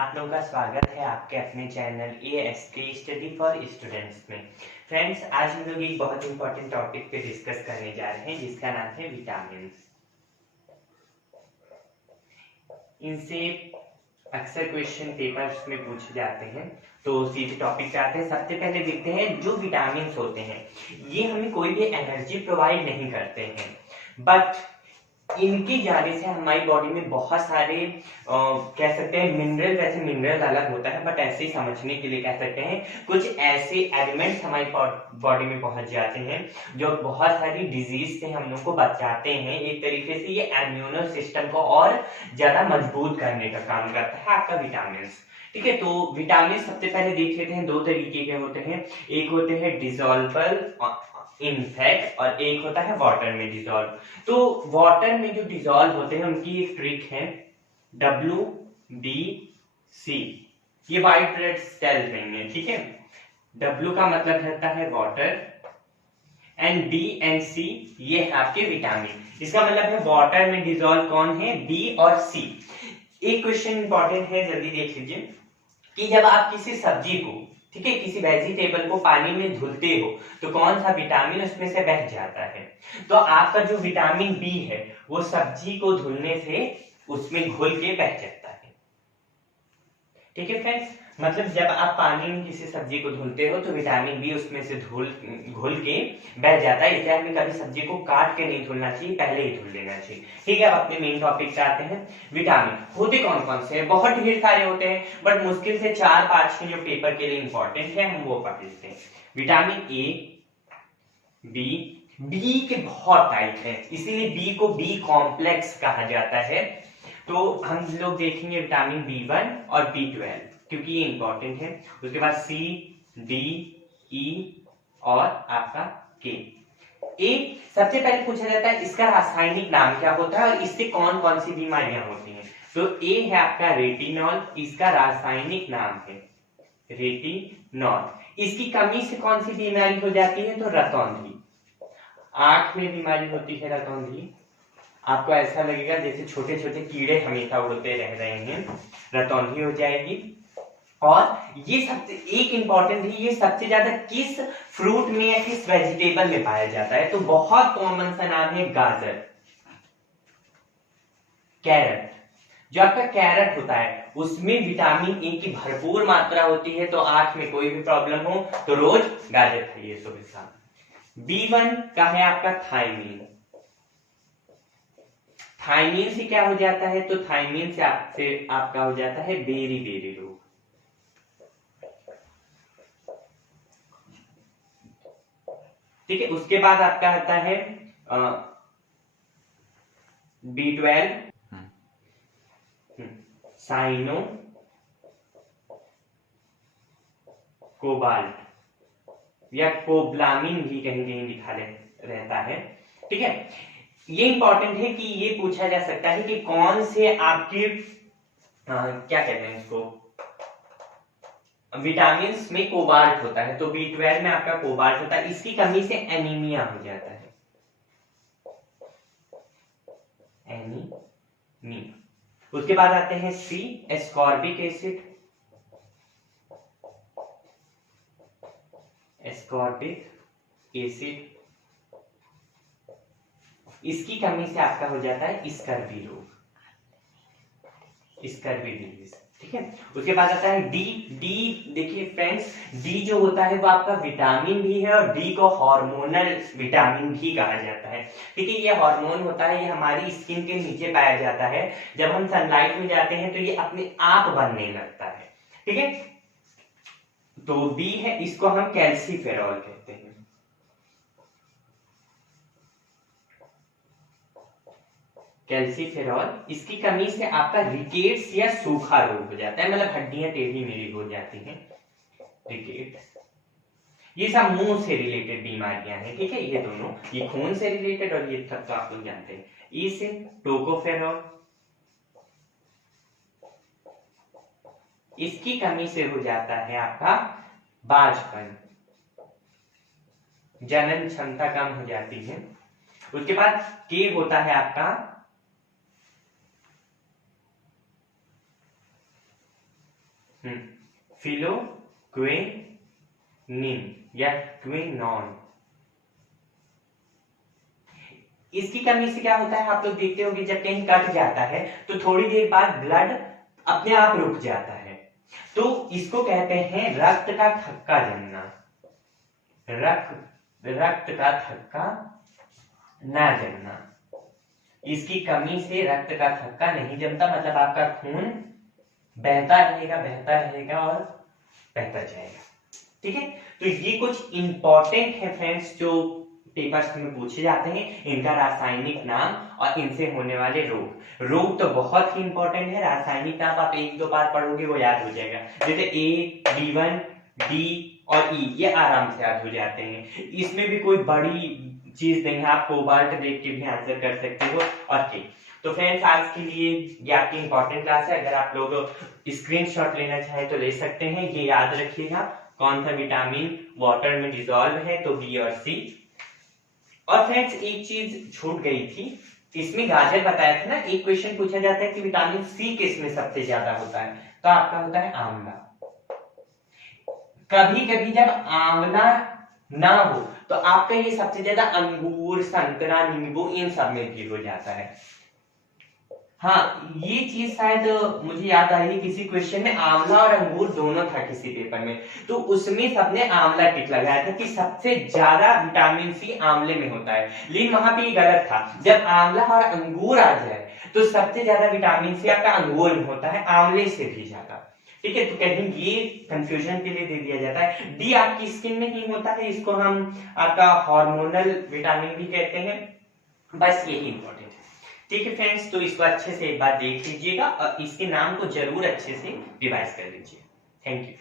आप लोगों का स्वागत है आपके अपने channel ASK study for students में। फ्रेंड्स, आज हम लोग एक बहुत इंपॉर्टेंट टॉपिक पे डिस्कस करने जा रहे हैं जिसका नाम है विटामिन। इनसे अक्सर क्वेश्चन पेपर्स में पूछे जाते हैं, तो सीधे टॉपिक पे आते हैं। सबसे पहले देखते हैं जो विटामिन होते हैं ये हमें कोई भी एनर्जी प्रोवाइड नहीं करते हैं, बट इनके जाने से हमारी बॉडी में बहुत सारे कह सकते हैं मिनरल, वैसे मिनरल अलग होता है बट ऐसे ही समझने के लिए कह सकते हैं कुछ ऐसे एलिमेंट्स हमारी बॉडी में पहुंच जाते हैं जो बहुत सारी डिजीज से हम लोग को बचाते हैं। एक तरीके से ये इम्यूनो सिस्टम को और ज्यादा मजबूत करने का काम करता है आपका विटामिन। ठीक है, तो विटामिन सबसे पहले देख लेते हैं। दो तरीके के होते हैं, एक होते हैं डिसॉल्वेबल इन फैट और एक होता है वाटर में डिसॉल्व। तो वाटर में जो डिसॉल्व होते हैं उनकी एक ट्रिक है WBC। ये व्हाइट ब्लड सेल रहेंगे, ठीक है। W का मतलब रहता है water and B and C ये है आपके विटामिन। इसका मतलब है वाटर में डिसॉल्व कौन है, B और C। एक क्वेश्चन इंपॉर्टेंट है, जल्दी देख लीजिए कि जब आप किसी सब्जी को, ठीक है, किसी वेजिटेबल को पानी में धुलते हो तो कौन सा विटामिन उसमें से बह जाता है। तो आपका जो विटामिन बी है वो सब्जी को धुलने से उसमें घुल के बह जाता है। ठीक है फ्रेंड्स, मतलब जब आप पानी में किसी सब्जी को धुलते हो तो विटामिन बी उसमें से घुल के बह जाता है। इसलिए हमें कभी सब्जी को काट के नहीं धुलना चाहिए, पहले ही धुल लेना चाहिए। ठीक है, अब अपने मेन टॉपिक पे आते हैं। विटामिन होते कौन कौन से हैं? बहुत ढेर सारे होते हैं, बट मुश्किल से 4-5 के जो पेपर के लिए इंपॉर्टेंट है हम वो पढ़ लेते हैं। विटामिन ए, बी के बहुत टाइप है, इसीलिए बी को बी कॉम्प्लेक्स कहा जाता है। तो हम लोग देखेंगे विटामिन B1 और B12 क्योंकि ये इंपॉर्टेंट है। उसके बाद C, D, E और आपका K। ए सबसे पहले पूछा जाता है इसका रासायनिक नाम क्या होता है और इससे कौन कौन सी बीमारियां होती हैं। तो ए है आपका रेटिनॉल, इसका रासायनिक नाम है रेटिनॉल। इसकी कमी से कौन सी बीमारी हो जाती है, तो रतौंधी। आंख में बीमारी होती है रतौंधी। आपको ऐसा लगेगा जैसे छोटे छोटे कीड़े हमेशा उड़ते रह रहे हैं, रतौंधी हो जाएगी। और ये सबसे एक इंपॉर्टेंट है, ये सबसे ज्यादा किस फ्रूट में या किस वेजिटेबल में पाया जाता है, तो बहुत कॉमन सा नाम है गाजर, कैरट। जो आपका कैरट होता है उसमें विटामिन ए की भरपूर मात्रा होती है, तो आंख में कोई भी प्रॉब्लम हो तो रोज गाजर खाइए सुबह शाम। B1 का है आपका थायमीन। थायमीन से क्या हो जाता है, तो थायमीन से आपका हो जाता है बेरी बेरी रोग। ठीक है, उसके बाद आपका आता है B12 साइनो कोबाल्ट या कोब्लामिन भी कहीं कहीं लिखा रहता है। ठीक है, ये इंपॉर्टेंट है कि ये पूछा जा सकता है कि कौन से आपके क्या कहते हैं इसको, विटामिन में कोबाल्ट होता है। तो B12 में आपका कोबाल्ट होता है, इसकी कमी से एनीमिया हो जाता है, एनीमिया। उसके बाद आते हैं C, ascorbic acid. Ascorbic acid, इसकी कमी से आपका हो जाता है स्कर्वी रोग, स्कर्वी डिजीज। ठीक है, उसके बाद आता है डी। देखिए फ्रेंड्स, डी जो होता है वो आपका विटामिन भी है और डी को हार्मोनल विटामिन भी कहा जाता है। ठीक है, ये हार्मोन होता है, ये हमारी स्किन के नीचे पाया जाता है। जब हम सनलाइट में जाते हैं तो ये अपने आप बनने लगता है। ठीक है, तो बी है, इसको हम कैल्सीफेरॉल कहते हैं। कैल्सीफेरॉल, इसकी कमी से आपका रिकेट्स या सूखा रोग हो जाता है, मतलब हड्डियां टेढ़ी मेढ़ी हो जाती हैं, रिकेट्स। ये सब मुंह से रिलेटेड बीमारियां हैं। ठीक है, ये दोनों, ये खून से रिलेटेड और ये सब तो आप लोग जानते हैं। ई से टोकोफेरॉल, इसकी कमी से हो जाता है आपका बाझपन, जनन क्षमता कम हो जाती है। उसके बाद के होता है आपका फिलोक्वेनिन या क्विनॉन। इसकी कमी से क्या होता है, आप लोग देखते होंगे जब कहीं कट जाता है तो थोड़ी देर बाद ब्लड अपने आप रुक जाता है, तो इसको कहते हैं रक्त का थक्का जमना। रक्त का थक्का ना जमना, इसकी कमी से रक्त का थक्का नहीं जमता, मतलब आपका खून बहता रहेगा और बहता जाएगा। ठीक है, तो ये कुछ इंपॉर्टेंट है फ्रेंड्स जो पेपर्स में पूछे जाते हैं, इनका रासायनिक नाम और इनसे होने वाले रोग तो बहुत ही इंपॉर्टेंट है। रासायनिक नाम आप एक दो बार पढ़ोगे वो याद हो जाएगा, जैसे A, B1, D और E ये आराम से याद हो जाते हैं, इसमें भी कोई बड़ी चीज नहीं है, आप कोबाल्ट देख के भी आंसर कर सकते हो। और के तो फ्रेंड्स आज के लिए ये आपकी इंपॉर्टेंट क्लास है, अगर आप लोग स्क्रीनशॉट लेना चाहें तो ले सकते हैं। ये याद रखिएगा कौन सा विटामिन वाटर में डिसॉल्व है, तो बी और सी। और फ्रेंड्स एक चीज छूट गई थी, इसमें गाजर बताया था ना, एक क्वेश्चन पूछा जाता है कि विटामिन सी किस में सबसे ज्यादा होता है, तो आपका होता है आंवला। कभी कभी जब आंवला ना हो तो आपका ये सबसे ज्यादा अंगूर, संतरा, नींबू इन सब में भी हो जाता है। हाँ, ये चीज शायद मुझे याद आई, किसी क्वेश्चन में आंवला और अंगूर दोनों था किसी पेपर में, तो उसमें सबने आंवला टिक लगाया था कि सबसे ज्यादा विटामिन सी आंवले में होता है, लेकिन वहां पे ये गलत था। जब आंवला और अंगूर आ जाए तो सबसे ज्यादा विटामिन सी आपका अंगूर में होता है, आंवले से भी ज्यादा। ठीक है, तो कहीं ये कंफ्यूजन के लिए दे दिया जाता है। डी आपकी स्किन में ही होता है, इसको हम आपका हार्मोनल विटामिन भी कहते हैं। बस यही इंपॉर्टेंट है। ठीक है फ्रेंड्स, तो इसको अच्छे से एक बार देख लीजिएगा और इसके नाम को जरूर अच्छे से रिवाइज कर लीजिए। Thank you.